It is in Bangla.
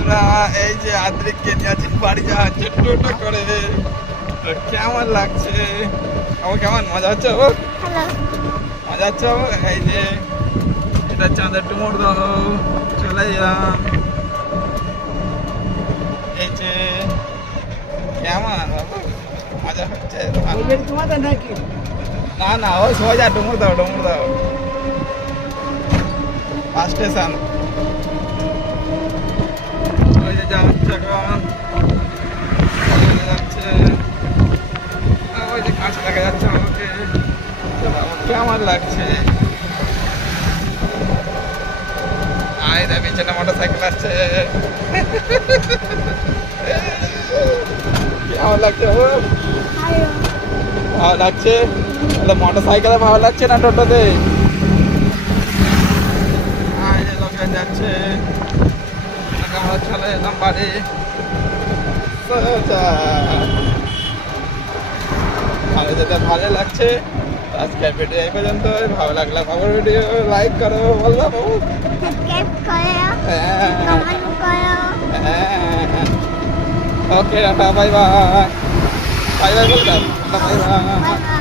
বন্ধুরা এই যে আদ্রিককে নিয়ে আছি বাড়ি যাওয়া হচ্ছে টোটো করে। তো কেমন লাগছে? আমার কেমন মজা হচ্ছে? ও মজা হচ্ছে। এই যে এটা চাঁদের টুমুর দাও, চলে এলাম। এই যে কেমন বাবু মজা হচ্ছে? তোমাদের নাকি? না না, ও সোজা ডুমুর দাও, ডুমুর দাও। ফার্স্ট স্টেশন ওই যে যাচ্ছে এখন, যাচ্ছে ওই যে কাছে দেখা যাচ্ছে আমাকে। কেমন লাগছে? আয় দা পিছনে মোটর সাইকেল আসছে। কেমন লাগছে? ভালো লাগছে? তাহলে মোটর সাইকেলে ভালো লাগছে না টোটোতে? আয় যে লোকজন যাচ্ছে, আমরা চলে এলাম বাড়ি। ভালো যেতে ভালো লাগছে। আজকের ভিডিও এই পর্যন্ত। ভালো লাগলে বাবুর ভিডিও লাইক করো, বললো বাবু। ওকে tata, bye bye. Bye bye বলতাম, বাই বাই।